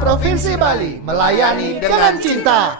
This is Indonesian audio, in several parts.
Provinsi Bali, melayani dengan cinta.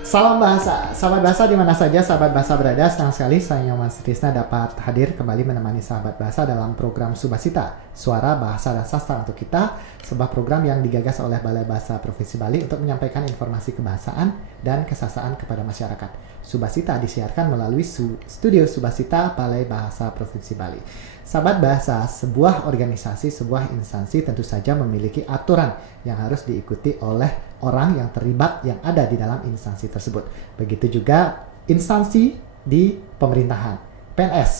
Salam bahasa, sahabat bahasa di mana saja sahabat bahasa berada. Senang sekali saya Mas Trisna dapat hadir kembali menemani sahabat bahasa dalam program Subasita, Suara Bahasa dan Sastra untuk Kita, sebuah program yang digagas oleh Balai Bahasa Provinsi Bali untuk menyampaikan informasi kebahasaan dan kesastraan kepada masyarakat. Subasita disiarkan melalui studio Subasita Balai Bahasa Provinsi Bali. Sahabat bahasa, sebuah organisasi, sebuah instansi tentu saja memiliki aturan yang harus diikuti oleh orang yang terlibat yang ada di dalam instansi tersebut. Begitu juga instansi di pemerintahan. PNS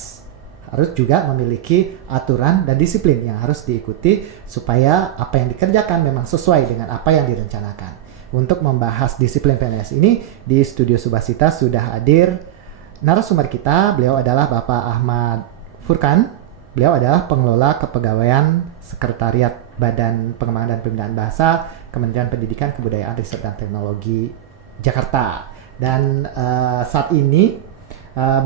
harus juga memiliki aturan dan disiplin yang harus diikuti supaya apa yang dikerjakan memang sesuai dengan apa yang direncanakan. Untuk membahas disiplin PNS ini, di studio Subasita sudah hadir narasumber kita. Beliau adalah Bapak Ahmad Furkan. Beliau adalah pengelola kepegawaian Sekretariat Badan Pengembangan dan Pembinaan Bahasa Kementerian Pendidikan, Kebudayaan, Riset dan Teknologi Jakarta. Dan saat ini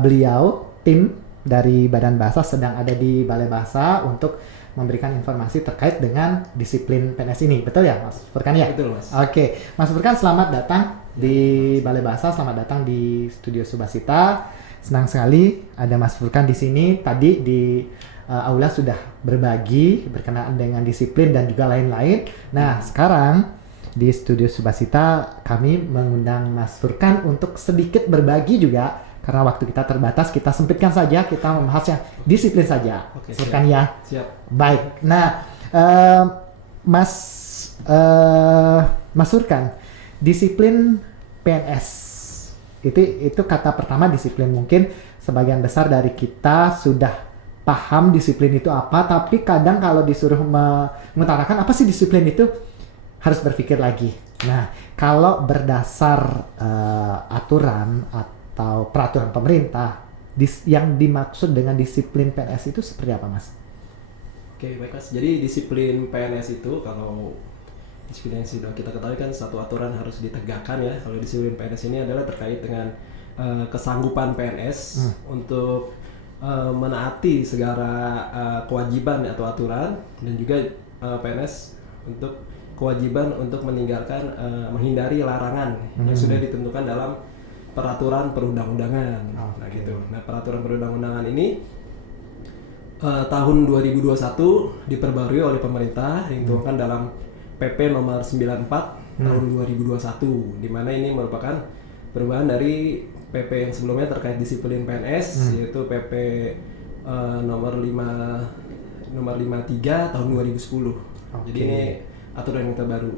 beliau, tim dari Badan Bahasa sedang ada di Balai Bahasa untuk memberikan informasi terkait dengan disiplin PNS ini. Betul ya Mas Furkan ya? Betul Mas. Oke, Mas Furkan selamat datang di Balai Bahasa, selamat datang di studio Subasita. Senang sekali ada Mas Furkan di sini. Tadi di Aula sudah berbagi berkenaan dengan disiplin dan juga lain-lain. Nah, sekarang di studio Subasita kami mengundang Mas Furkan untuk sedikit berbagi juga karena waktu kita terbatas, kita sempitkan saja, kita membahasnya disiplin saja. Oke, Furkan ya. Siap. Baik. Nah, Mas Furkan, disiplin PNS itu kata pertama disiplin. Mungkin sebagian besar dari kita sudah paham disiplin itu apa, tapi kadang kalau disuruh mengutarakan apa sih disiplin itu, harus berpikir lagi. Nah, kalau berdasar aturan atau peraturan pemerintah, yang dimaksud dengan disiplin PNS itu seperti apa, Mas? Oke, baik Mas. Jadi disiplin PNS itu, kalau disiplin yang sudah kita ketahui kan satu aturan harus ditegakkan ya. Kalau disiplin PNS ini adalah terkait dengan kesanggupan PNS untuk menaati segala kewajiban atau aturan, dan juga PNS untuk kewajiban untuk meninggalkan menghindari larangan yang sudah ditentukan dalam peraturan perundang-undangan. Nah gitu. Nah, peraturan perundang-undangan ini tahun 2021 diperbarui oleh pemerintah yang dituangkan dalam PP nomor 94 tahun 2021, di mana ini merupakan perubahan dari PP yang sebelumnya terkait disiplin PNS, yaitu PP nomor 53 tahun 2010. Jadi ini aturan yang terbaru.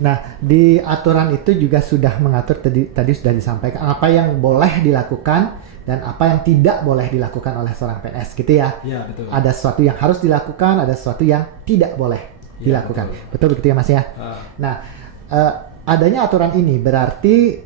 Nah, di aturan itu juga sudah mengatur tadi sudah disampaikan apa yang boleh dilakukan dan apa yang tidak boleh dilakukan oleh seorang PNS, gitu ya? Iya, betul. Ada sesuatu yang harus dilakukan, ada sesuatu yang tidak boleh dilakukan. Betul begitu ya, Mas ya? Nah, adanya aturan ini berarti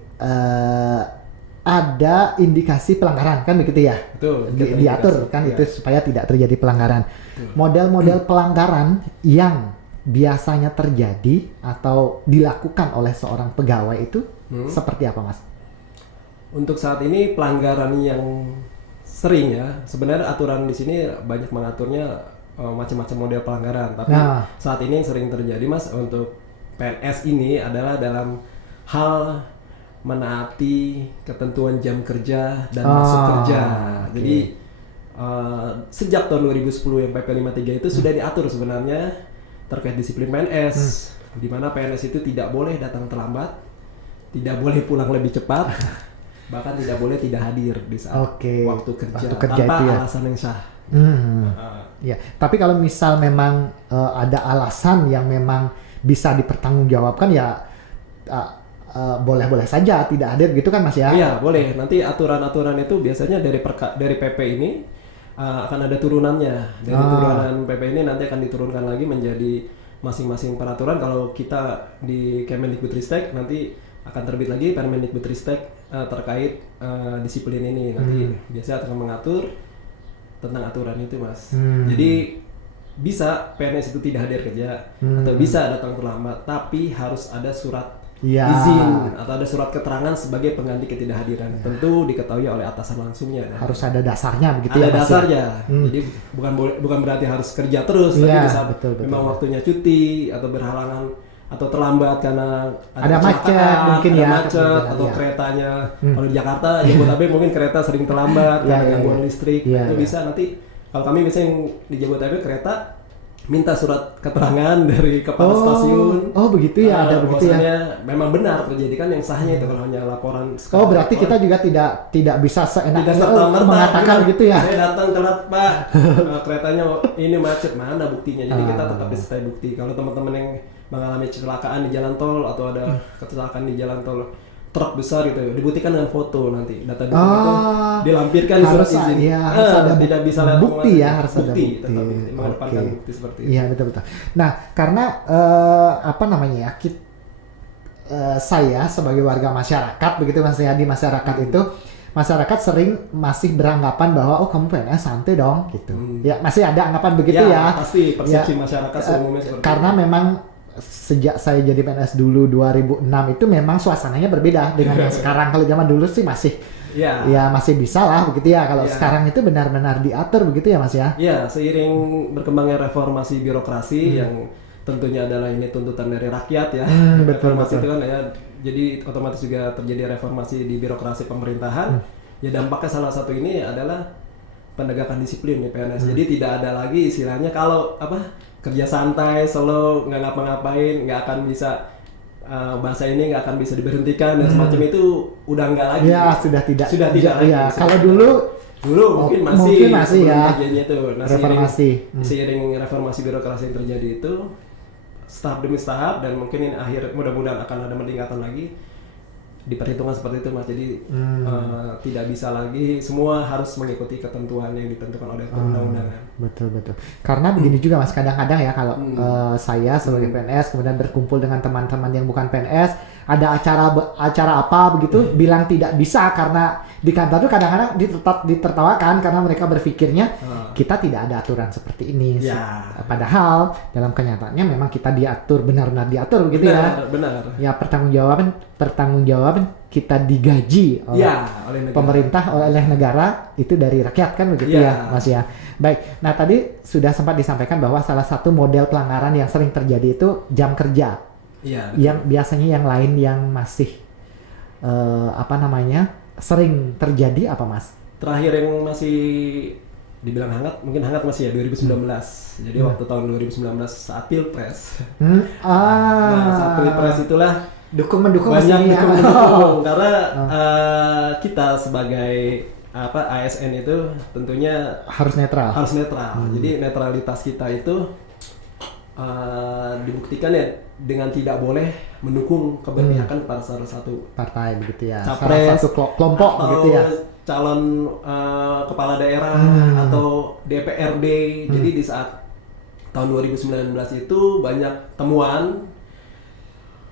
ada indikasi pelanggaran, kan begitu ya? Betul. Diatur kan itu supaya tidak terjadi pelanggaran. Model-model pelanggaran yang biasanya terjadi atau dilakukan oleh seorang pegawai itu seperti apa, Mas? Untuk saat ini pelanggaran yang sering ya, sebenarnya aturan di sini banyak mengaturnya macam-macam model pelanggaran, tapi saat ini yang sering terjadi Mas untuk PNS ini adalah dalam hal menaati ketentuan jam kerja dan masuk kerja. Jadi sejak tahun 2010 yang PP 53 itu sudah diatur sebenarnya terkait disiplin PNS, di mana PNS itu tidak boleh datang terlambat, tidak boleh pulang lebih cepat, bahkan tidak boleh tidak hadir di saat waktu kerja tanpa alasan yang sah. Ya, tapi kalau misal memang ada alasan yang memang bisa dipertanggungjawabkan ya boleh-boleh saja tidak hadir gitu kan, Mas ya? Iya, boleh. Nanti aturan-aturan itu biasanya dari PP ini akan ada turunannya. Dari turunan PP ini nanti akan diturunkan lagi menjadi masing-masing peraturan. Kalau kita di Kemendikbudristek nanti akan terbit lagi Permendikbudristek terkait disiplin ini. Nanti biasanya akan mengatur tentang aturan itu, Mas. Jadi bisa PNS itu tidak hadir kerja atau bisa datang terlambat, tapi harus ada surat Iya. izin atau ada surat keterangan sebagai pengganti ketidakhadiran. Tentu diketahui oleh atasan langsungnya. Harus ada dasarnya begitu ada ya Mas ya? dasarnya. Jadi bukan berarti harus kerja terus, tapi Iya, di saat betul. memang waktunya cuti atau berhalangan atau terlambat karena Ada macet kecelakaan, mungkin ada ya, macet kemungkinan, atau iya. keretanya kalau di Jakarta Jabodetabek mungkin kereta sering terlambat Iya, karena iya, gangguan iya. listrik. Iya, Itu iya. bisa nanti kalau kami biasanya yang di Jabodetabek kereta minta surat keterangan dari kepala stasiun. Oh begitu ya, ada begitu ya. bahwasannya memang benar terjadi kan yang sahnya itu kalau hanya laporan. Oh berarti kita juga tidak bisa seenak tidak serta-merta mengatakan bilang, gitu ya. Saya datang telat Pak, keretanya ini macet, mana buktinya? Jadi kita tetap disertai bukti. Kalau teman-teman yang mengalami kecelakaan di jalan tol atau ada kecelakaan di jalan tol truk besar gitu, dibuktikan dengan foto nanti data itu dilampirkan di surat harus, izin. iya, harus ada tidak bisa lihat bukti otomatis. ya, harus ada bukti. bukti. Tetap mengedepankan Oke. bukti seperti itu. Iya betul. Nah karena apa namanya ya, saya sebagai warga masyarakat begitu Mas ya, di masyarakat itu masyarakat sering masih beranggapan bahwa oh kamu PNS santai dong gitu. Ya masih ada anggapan begitu ya. Pasti persepsi Ya, masyarakat seumumnya seperti karena itu. memang sejak saya jadi PNS dulu 2006 itu memang suasananya berbeda dengan yang sekarang. Kalau zaman dulu sih masih ya masih bisa lah begitu ya. Kalau sekarang itu benar-benar diatur begitu ya Mas ya. Ya, seiring berkembangnya reformasi birokrasi yang tentunya adalah ini tuntutan dari rakyat ya. Betul, Reformasi betul. itu kan ya, jadi otomatis juga terjadi reformasi di birokrasi pemerintahan. Ya dampaknya salah satu ini adalah penegakan disiplin ya PNS. Jadi tidak ada lagi istilahnya kalau kerja santai, slow, nggak ngapa-ngapain, nggak akan bisa bahasa ini nggak akan bisa diberhentikan dan semacam itu udah nggak lagi. Ya sudah tidak lagi. ya. Sudah Kalau tidak. dulu mungkin masih ya. terjadinya itu. Nah, Reformasi. seiring reformasi birokrasi yang terjadi itu tahap demi tahap dan mungkin ini mudah-mudahan akan ada peningkatan lagi, diperhitungkan seperti itu Mas. Jadi tidak bisa lagi semua harus mengikuti ketentuan yang ditentukan oleh perundang-undangan. Betul. Karena begini juga Mas, kadang-kadang ya kalau saya sebagai PNS kemudian berkumpul dengan teman-teman yang bukan PNS, ada acara apa begitu bilang tidak bisa karena di kantor tuh kadang-kadang ditertawakan karena mereka berpikirnya kita tidak ada aturan seperti ini. Ya. Padahal dalam kenyataannya memang kita diatur, benar-benar diatur begitu ya. Benar. Ya pertanggungjawaban kita digaji oleh oleh negara. pemerintah, oleh negara itu dari rakyat kan begitu ya Mas ya. Baik, nah tadi sudah sempat disampaikan bahwa salah satu model pelanggaran yang sering terjadi itu jam kerja. Iya. Yang biasanya yang lain yang masih sering terjadi apa Mas? Terakhir yang masih dibilang mungkin hangat masih ya 2019. Jadi waktu tahun 2019 saat Pilpres. Nah, saat Pilpres itulah Mendukung banyak pastinya. mendukung karena kita sebagai ASN itu tentunya harus netral. Jadi netralitas kita itu dibuktikan ya dengan tidak boleh mendukung keberpihakan pada salah satu Partai begitu ya. capres, Salah satu kelompok atau begitu ya. calon kepala daerah atau DPRD. Jadi di saat tahun 2019 itu banyak temuan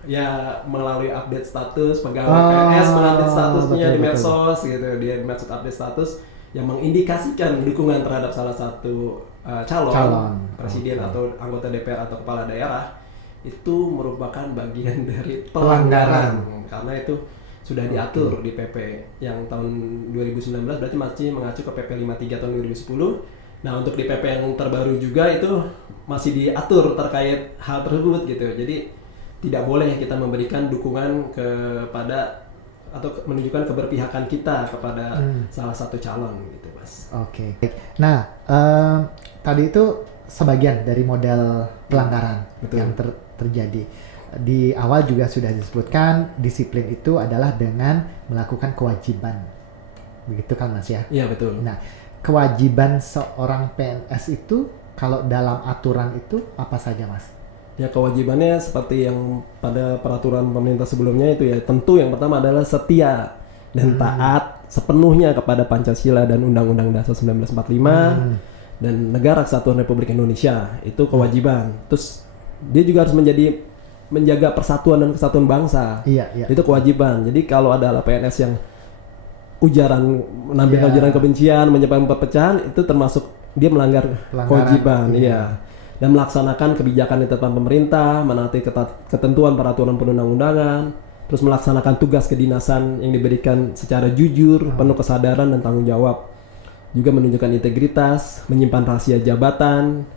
ya melalui update status pegawai PNS mengupdate statusnya di medsos gitu, dia medsos update status yang mengindikasikan dukungan terhadap salah satu calon presiden atau anggota DPR atau kepala daerah itu merupakan bagian dari pelanggaran karena itu sudah diatur di PP yang tahun 2019, berarti masih mengacu ke PP 53 tahun 2010. Nah untuk di PP yang terbaru juga itu masih diatur terkait hal tersebut gitu. Jadi tidak boleh kita memberikan dukungan kepada atau menunjukkan keberpihakan kita kepada salah satu calon gitu Mas. Oke. Nah tadi itu sebagian dari model pelanggaran yang terjadi. Di awal juga sudah disebutkan disiplin itu adalah dengan melakukan kewajiban. Begitu kan Mas ya? Iya betul. Nah, kewajiban seorang PNS itu kalau dalam aturan itu apa saja Mas? Ya kewajibannya seperti yang pada peraturan pemerintah sebelumnya itu ya, tentu yang pertama adalah setia dan taat sepenuhnya kepada Pancasila dan Undang-Undang Dasar 1945 dan Negara Kesatuan Republik Indonesia. Itu kewajiban. Terus dia juga harus menjaga persatuan dan kesatuan bangsa. Iya. Itu kewajiban. Jadi kalau ada PNS yang menampilkan ujaran kebencian, menyebabkan perpecahan, itu termasuk dia melanggar kewajiban. Iya. dan melaksanakan kebijakan yang ditetapkan pemerintah, menaati ketentuan peraturan perundang-undangan, terus melaksanakan tugas kedinasan yang diberikan secara jujur, penuh kesadaran dan tanggung jawab. Juga menunjukkan integritas, menyimpan rahasia jabatan,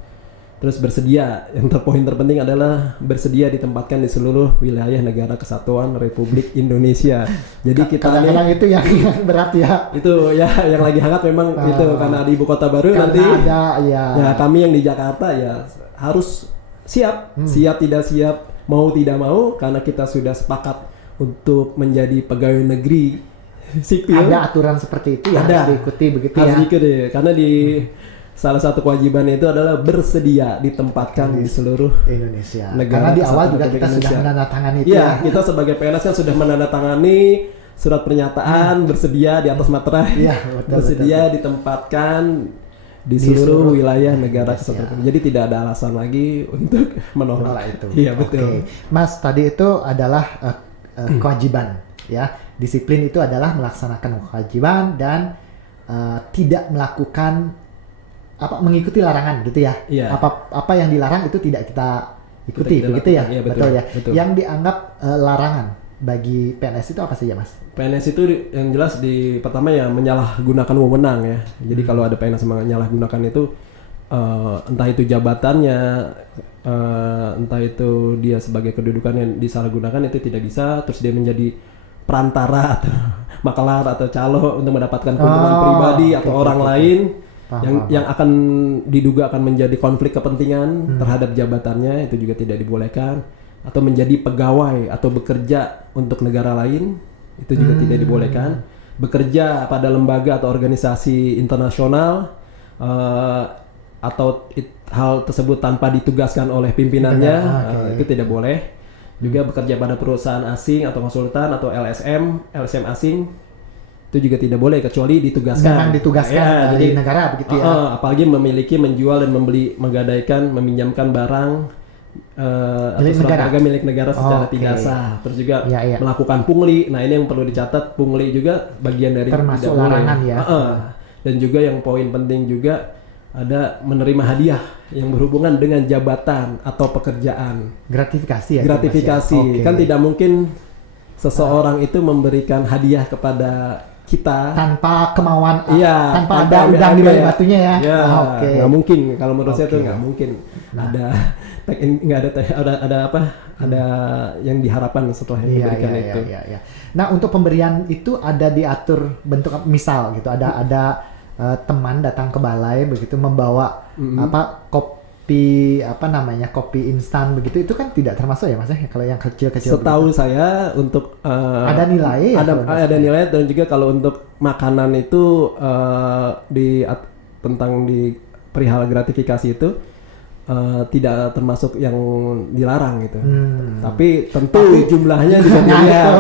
terus bersedia, yang poin terpenting adalah bersedia ditempatkan di seluruh wilayah negara kesatuan Republik Indonesia. Jadi kita kadang-kadang itu yang berat ya. itu ya yang lagi hangat memang itu karena di ibu kota baru Karena nanti ada ya kami yang di Jakarta ya harus siap tidak siap, mau tidak mau, karena kita sudah sepakat untuk menjadi pegawai negeri sipil. ada aturan seperti itu ya, harus diikuti begitu harus ya. diikuti, karena di salah satu kewajiban itu adalah bersedia ditempatkan di seluruh Indonesia. negara Karena di awal kesatuan juga Republik kita sudah Indonesia. menandatangani itu Iya, ya. kita sebagai PNS kan sudah menandatangani surat pernyataan bersedia di atas materai, Iya, betul, bersedia betul. ditempatkan di seluruh seluruh wilayah negara Indonesia. kesatuan. Jadi tidak ada alasan lagi untuk menolak Menolak itu. Iya betul. Oke. Mas, tadi itu adalah kewajiban ya. Disiplin itu adalah melaksanakan kewajiban dan tidak melakukan mengikuti larangan gitu ya. Iya. Apa yang dilarang itu tidak kita ikuti Kita begitu ya. lakukan. Iya, betul ya. betul. Yang dianggap larangan bagi PNS itu apa saja, Mas? PNS itu yang jelas pertama ya menyalahgunakan wewenang ya. Jadi kalau ada PNS menyalahgunakan itu entah itu jabatannya, entah itu dia sebagai kedudukan yang disalahgunakan, itu tidak bisa. Terus dia menjadi perantara atau makelar atau calo untuk mendapatkan keuntungan pribadi atau orang lain yang akan diduga akan menjadi konflik kepentingan terhadap jabatannya, itu juga tidak dibolehkan. Atau menjadi pegawai atau bekerja untuk negara lain, itu juga tidak dibolehkan. Bekerja pada lembaga atau organisasi internasional atau hal tersebut tanpa ditugaskan oleh pimpinannya, itu tidak boleh. Juga bekerja pada perusahaan asing atau konsultan atau LSM asing, itu juga tidak boleh kecuali ditugaskan. Memang ditugaskan dari negara begitu ya. Apalagi memiliki, menjual dan membeli, menggadaikan, meminjamkan barang atau surat harga milik negara secara tidak sah. Terus juga melakukan pungli. Nah, ini yang perlu dicatat, pungli juga bagian dari termasuk tidak larangan boleh. Ya. Dan juga yang poin penting juga ada menerima hadiah yang berhubungan dengan jabatan atau pekerjaan. Gratifikasi ya. Gratifikasi. Kan tidak mungkin seseorang itu memberikan hadiah kepada kita tanpa kemauan, tanpa tanpa ada udang di balik batunya ya. Nggak mungkin. Kalau menurut saya itu nggak mungkin. Ada yang diharapkan setelah yang diberikan itu. Iya. Nah, untuk pemberian itu ada diatur bentuk, misal gitu, ada teman datang ke balai begitu membawa kopi instan begitu, itu kan tidak termasuk ya Mas ya, kalau yang kecil-kecil. Setahu begitu. saya untuk ada nilai ya, ada nilai, dan juga kalau untuk makanan itu tentang di perihal gratifikasi itu tidak termasuk yang dilarang gitu. Tapi tentu jumlahnya juga dilihat.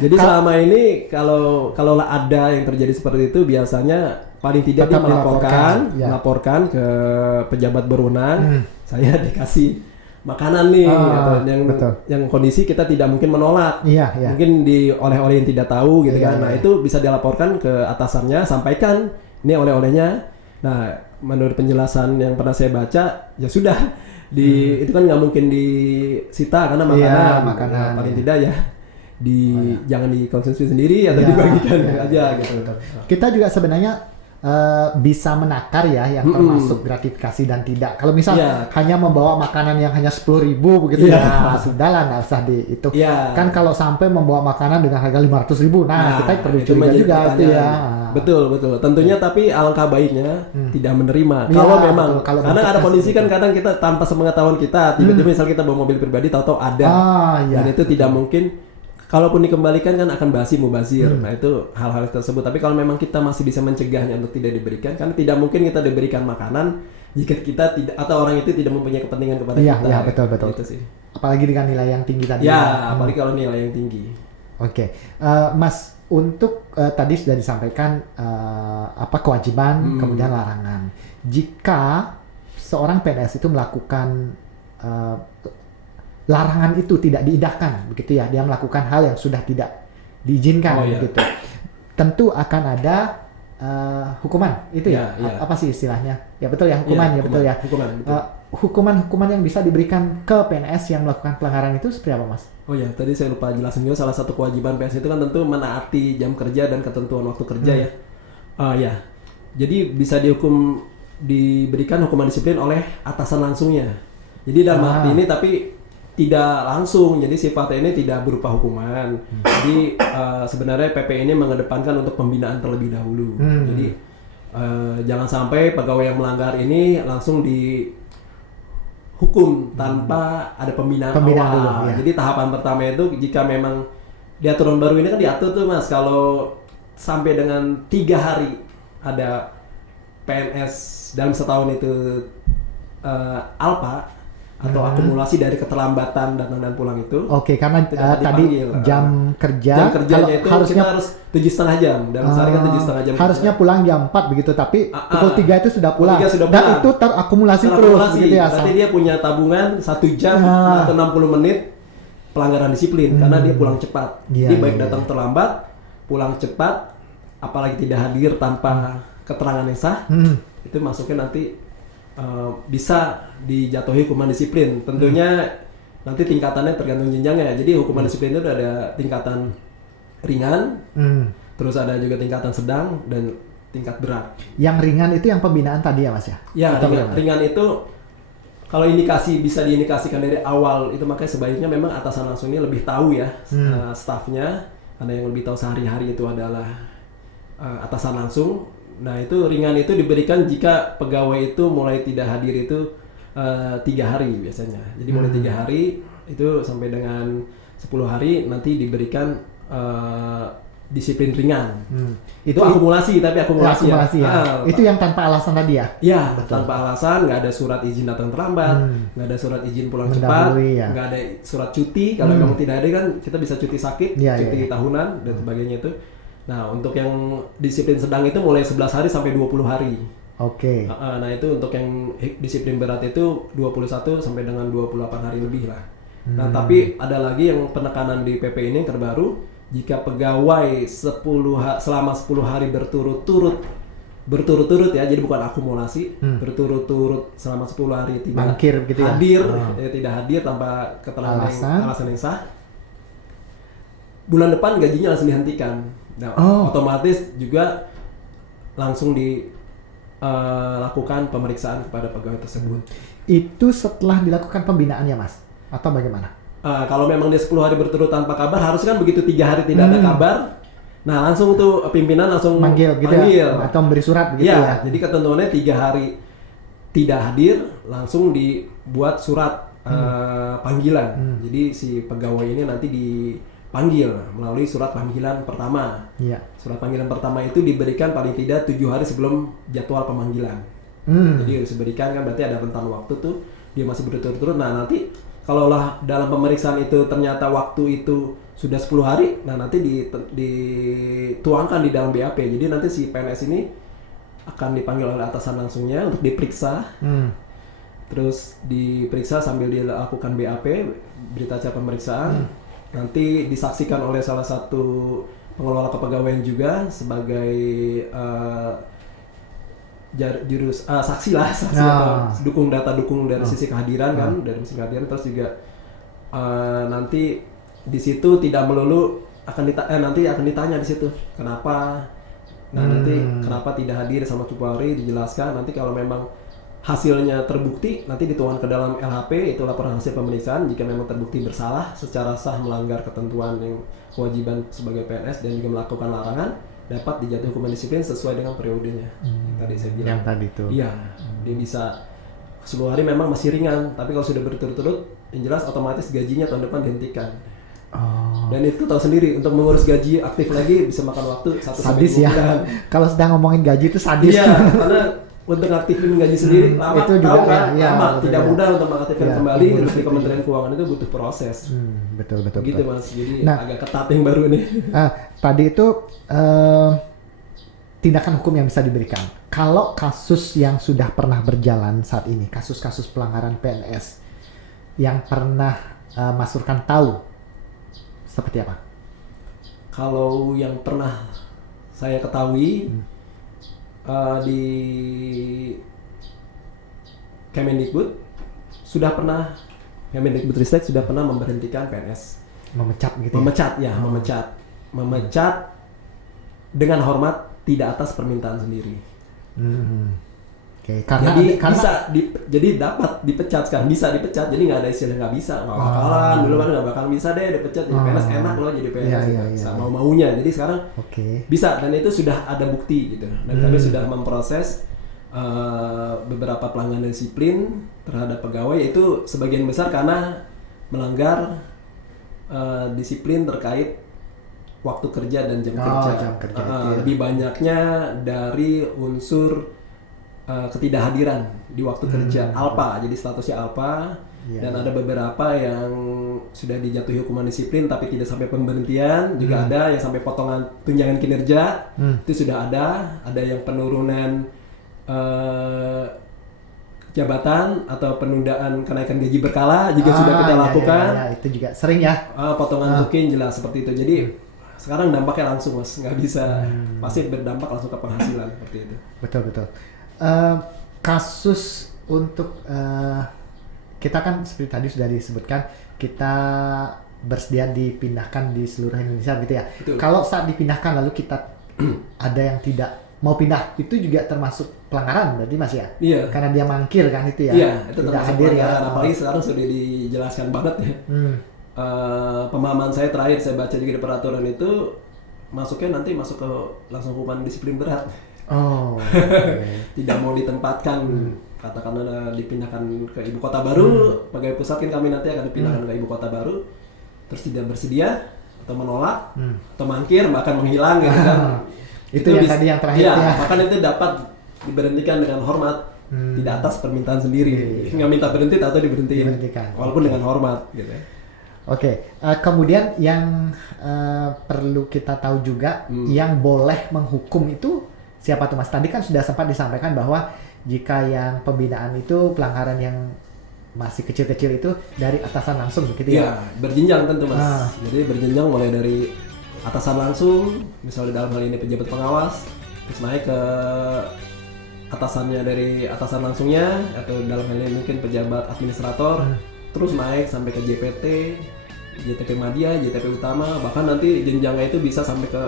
Jadi selama ini kalau ada yang terjadi seperti itu, biasanya paling tidak dia melaporkan ke pejabat berwenang. Saya dikasih makanan nih, yang kondisi kita tidak mungkin menolak. Mungkin oleh-oleh yang tidak tahu gitu kan. Nah, itu bisa dilaporkan ke atasannya, sampaikan ini oleh-olehnya. Nah, menurut penjelasan yang pernah saya baca, ya sudah itu kan nggak mungkin disita karena makanan. Paling tidak ya jangan dikonsumsi sendiri atau dibagikan aja gitu. Kita juga sebenarnya bisa menakar ya yang termasuk gratifikasi dan tidak. Kalau misal hanya membawa makanan yang hanya 10.000 begitu sudahlah, nggak usah di itu. Kan kalau sampai membawa makanan dengan harga 500.000, kita perlu curiga juga itu ya. Betul. Tentunya tapi alangkah baiknya tidak menerima. Kalau memang karena ada kondisi kan kadang kita tanpa sepengetahuan kita tiba-tiba misal kita bawa mobil pribadi tahu-tahu ada. Dan itu tidak mungkin. Kalaupun dikembalikan kan akan basi mubazir. Nah, itu hal-hal tersebut. Tapi kalau memang kita masih bisa mencegahnya untuk tidak diberikan, karena tidak mungkin kita diberikan makanan jika kita tidak, atau orang itu tidak mempunyai kepentingan kepada kita. Iya, betul. Itu sih. Apalagi dengan nilai yang tinggi tadi. Apalagi kalau nilai yang tinggi. Oke. Mas, untuk tadi sudah disampaikan kewajiban, kemudian larangan. Jika seorang PNS itu melakukan larangan itu tidak diindahkan begitu ya, dia melakukan hal yang sudah tidak diizinkan gitu, tentu akan ada hukuman itu ya? Iya. Apa sih istilahnya? Ya betul ya, hukuman Iya, ya betul ya. Hukuman, betul. Hukuman-hukuman yang bisa diberikan ke PNS yang melakukan pelanggaran itu seperti apa, Mas? Oh ya, tadi saya lupa jelasin juga, salah satu kewajiban PNS itu kan tentu menaati jam kerja dan ketentuan waktu kerja ya. Ya, jadi bisa diberikan hukuman disiplin oleh atasan langsungnya. Jadi dalam arti ini tapi tidak langsung, jadi sifatnya ini tidak berupa hukuman. Jadi sebenarnya PP ini mengedepankan untuk pembinaan terlebih dahulu. Jadi jangan sampai pegawai yang melanggar ini langsung dihukum tanpa ada pembinaan awal. Dulu, ya. Jadi tahapan pertama itu jika memang di aturan baru ini kan diatur tuh Mas, kalau sampai dengan 3 hari ada PNS dalam setahun itu alpa atau akumulasi dari keterlambatan datang dan pulang itu. Oke, karena dapat tadi dipanggil. jam Kerjanya kalau itu harusnya kita harus 7,5 jam. Dalam sehari kan 7,5 jam. harusnya pulang jam 4 begitu, tapi pukul 3 itu sudah pulang. 3 sudah Dan pulang. itu terakumulasi terus gitu ya. Berarti dia punya tabungan 1 jam atau 60 menit pelanggaran disiplin karena dia pulang cepat. Iya, Jadi baik iya, datang terlambat, pulang cepat, apalagi tidak hadir tanpa keterangan yang sah, itu masuknya nanti bisa dijatuhi hukuman disiplin. Tentunya nanti tingkatannya tergantung jenjangnya. Jadi hukuman disiplin itu ada tingkatan ringan, terus ada juga tingkatan sedang dan tingkat berat. Yang ringan itu yang pembinaan tadi ya, Mas ya? Ya, Atau ringan itu kalau bisa diindikasikan dari awal itu, makanya sebaiknya memang atasan langsung ini lebih tahu ya stafnya, karena yang lebih tahu sehari-hari itu adalah atasan langsung. Nah itu ringan itu diberikan jika pegawai itu mulai tidak hadir itu 3 hari biasanya. Jadi mulai 3 hari itu sampai dengan 10 hari nanti diberikan disiplin ringan. Itu akumulasi, tapi akumulasi ya. Itu yang tanpa alasan tadi ya? Ya, tanpa alasan, nggak ada surat izin datang terlambat, nggak ada surat izin pulang cepat, nggak ada surat cuti. Kalau memang tidak ada kan kita bisa cuti sakit, cuti tahunan dan sebagainya itu. Nah, untuk yang disiplin sedang itu mulai 11 hari sampai 20 hari. Oke. Nah, itu untuk yang disiplin berat itu 21 sampai dengan 28 hari lebih lah. Nah, tapi ada lagi yang penekanan di PP ini yang terbaru, jika pegawai selama 10 hari berturut-turut ya, jadi bukan akumulasi, berturut-turut selama 10 hari tidak gitu hadir, ya? Tidak hadir tanpa keterangan alasan yang sah, bulan depan gajinya langsung dihentikan. Nah, otomatis juga langsung dilakukan pemeriksaan kepada pegawai tersebut. Itu setelah dilakukan pembinaannya, Mas? Atau bagaimana? Kalau memang dia 10 hari berturut tanpa kabar, harusnya kan begitu 3 hari tidak ada kabar. Nah, langsung tuh pimpinan langsung manggil gitu ya? Atau memberi surat gitu ya? Jadi ketentuannya 3 hari tidak hadir, langsung dibuat surat panggilan. Jadi si pegawai ini nanti dipanggil melalui surat panggilan pertama. Iya. Surat panggilan pertama itu diberikan paling tidak 7 hari sebelum jadwal pemanggilan. Jadi harus diberikan, kan berarti ada rentan waktu tuh dia masih berturut-turut. Nah, nanti kalaulah dalam pemeriksaan itu ternyata waktu itu sudah 10 hari, nah nanti dituangkan di dalam BAP. Jadi nanti si PNS ini akan dipanggil oleh atasan langsungnya untuk diperiksa. Terus diperiksa sambil dilakukan BAP, berita acara pemeriksaan. Nanti disaksikan oleh salah satu pengelola kepegawaian juga sebagai saksi atau dukung dari sisi kehadiran kan, dari sisi kehadiran. Terus juga nanti di situ tidak melulu nanti akan ditanya di situ kenapa. Nanti kenapa tidak hadir sama Cupari dijelaskan. Nanti kalau memang hasilnya terbukti, nanti dituangkan ke dalam LHP, itu laporan hasil pemeriksaan. Jika memang terbukti bersalah secara sah melanggar ketentuan yang kewajiban sebagai PNS dan juga melakukan larangan, dapat dijatuhi hukuman disiplin sesuai dengan periodenya. Tadi saya bilang. Yang tadi itu. Iya, dia bisa 10 hari memang masih ringan, tapi kalau sudah berturut-turut, yang jelas otomatis gajinya tahun depan dihentikan. Dan itu tahu sendiri, untuk mengurus gaji aktif lagi bisa makan waktu 1 sampai 2 bulan. Kalau sedang ngomongin gaji itu sadis. Iya, karena untuk aktifin gaji sendiri lama, itu juga, tahu kan? Lama, tidak mudah untuk mengaktifkan kembali. Terus di Kementerian Keuangan itu butuh proses. Betul. Gitu Mas, jadi agak ketat yang baru nih. Tadi itu tindakan hukum yang bisa diberikan. Kalau kasus yang sudah pernah berjalan saat ini, kasus-kasus pelanggaran PNS yang pernah Mas Surkan tahu, seperti apa? Kalau yang pernah saya ketahui, di Kemendikbud Kemendikbudristek sudah pernah memberhentikan PNS. Memecat gitu ya? Memecat dengan hormat, tidak atas permintaan sendiri. Oke, karena jadi dapat dipecat sekarang, bisa dipecat, jadi nggak ada istilah nggak bisa, nggak bakalan, dulu kan nggak bakalan bisa deh dipecat, jadi PNS enak loh jadi PNS, mau maunya, jadi sekarang bisa, dan itu sudah ada bukti gitu, dan kami sudah memproses beberapa pelanggaran disiplin terhadap pegawai, yaitu sebagian besar karena melanggar disiplin terkait waktu kerja dan jam kerja. Lebih banyaknya dari unsur ketidakhadiran di waktu kerja, ALPA, jadi statusnya ALPA, dan ada beberapa yang sudah dijatuhi hukuman disiplin tapi tidak sampai pemberhentian, juga ada yang sampai potongan tunjangan kinerja, itu sudah ada yang penurunan jabatan atau penundaan kenaikan gaji berkala juga sudah kita lakukan. Itu juga sering ya. Potongan tukin jelas seperti itu. Jadi sekarang dampaknya langsung, Mas, nggak bisa pasti berdampak langsung ke penghasilan seperti itu. Betul. Kasus untuk kita kan seperti tadi sudah disebutkan, kita bersedia dipindahkan di seluruh Indonesia gitu ya. Betul. Kalau saat dipindahkan lalu kita ada yang tidak mau pindah, itu juga termasuk pelanggaran berarti, Mas ya? Iya. Karena dia mangkir kan itu ya? Iya, itu tidak termasuk hadir ya. Apalagi sekarang sudah dijelaskan banget ya. Pemahaman saya terakhir saya baca juga di peraturan itu masuk ke langsung hukuman disiplin berat. Tidak mau ditempatkan, katakanlah dipindahkan ke ibu kota baru, pegawai pusat kan kami nanti akan dipindahkan ke ibu kota baru, terus tidak bersedia atau menolak atau mangkir bahkan menghilang gitu kan. Itu yang tadi yang terakhir ya. Bahkan itu dapat diberhentikan dengan hormat, tidak atas permintaan sendiri. Nggak minta berhenti atau diberhentikan, walaupun dengan hormat gitu. Oke, kemudian yang perlu kita tahu juga, yang boleh menghukum itu siapa tuh, Mas? Tadi kan sudah sempat disampaikan bahwa jika yang pembinaan itu pelanggaran yang masih kecil-kecil itu dari atasan langsung gitu ya? Iya, berjenjang tentu, Mas. Jadi berjenjang mulai dari atasan langsung, misalnya dalam hal ini pejabat pengawas, terus naik ke atasannya dari atasan langsungnya, atau dalam hal ini mungkin pejabat administrator, terus naik sampai ke JPT, JTP Madya, JTP Utama, bahkan nanti jenjangnya itu bisa sampai ke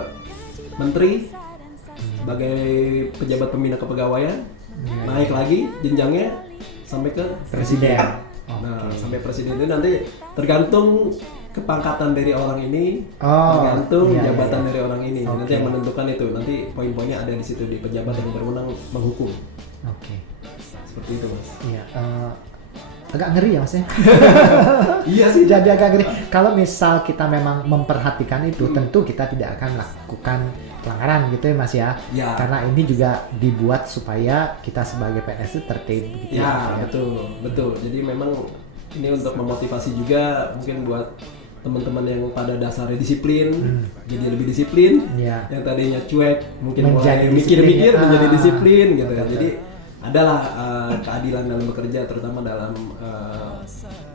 menteri sebagai pejabat pembina kepegawaian, naik lagi jenjangnya sampai ke presiden. Nah, sampai presiden itu nanti tergantung kepangkatan dari orang ini, tergantung jabatan dari orang ini. Nanti yang menentukan itu, nanti poin-poinnya ada di situ di pejabat yang berwenang menghukum. Seperti itu, Mas. Iya, agak ngeri ya, Mas ya. Iya sih. Jadi agak ngeri. Kalau misal kita memang memperhatikan itu, tentu kita tidak akan melakukan pelanggaran gitu ya, Mas ya. Karena ini juga dibuat supaya kita sebagai PNS itu tertib gitu ya. Betul. Jadi memang ini untuk memotivasi juga mungkin buat teman-teman yang pada dasarnya disiplin, jadi lebih disiplin. Yang tadinya cuek mungkin mulai mikir-mikir menjadi disiplin gitu. Jadi adalah keadilan dalam bekerja, terutama dalam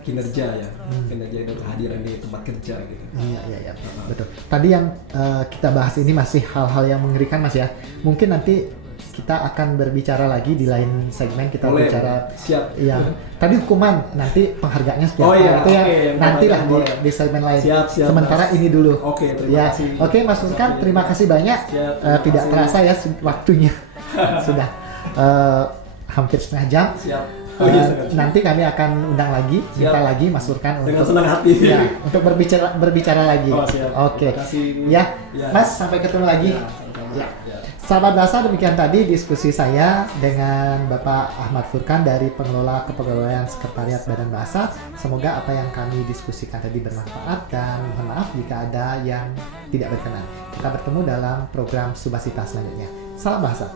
kinerja ya, kinerja itu kehadiran di tempat kerja gitu. Iya, betul. Tadi yang kita bahas ini masih hal-hal yang mengerikan, Mas ya. Mungkin nanti kita akan berbicara lagi di lain segmen, kita bicara. Siap. Iya. Tadi hukuman, nanti penghargaannya seperti apa itu ya. Nantilah di segmen lain. Siap, sementara Mas. ini dulu. Terima kasih. Mas Furkan, terima kasih banyak. Tidak terasa ya waktunya sudah hampir setengah jam. Siap. Nanti kami akan undang lagi, minta lagi Mas Furkan dengan senang hati untuk berbicara lagi. Oke. Ya, Mas, sampai ketemu lagi. Sahabat Bahasa, demikian tadi diskusi saya dengan Bapak Ahmad Furkan dari Pengelola Kepegawaian Sekretariat Badan Bahasa. Semoga apa yang kami diskusikan tadi bermanfaat, dan mohon maaf jika ada yang tidak berkenan. Kita bertemu dalam program Subasita selanjutnya. Salam Bahasa.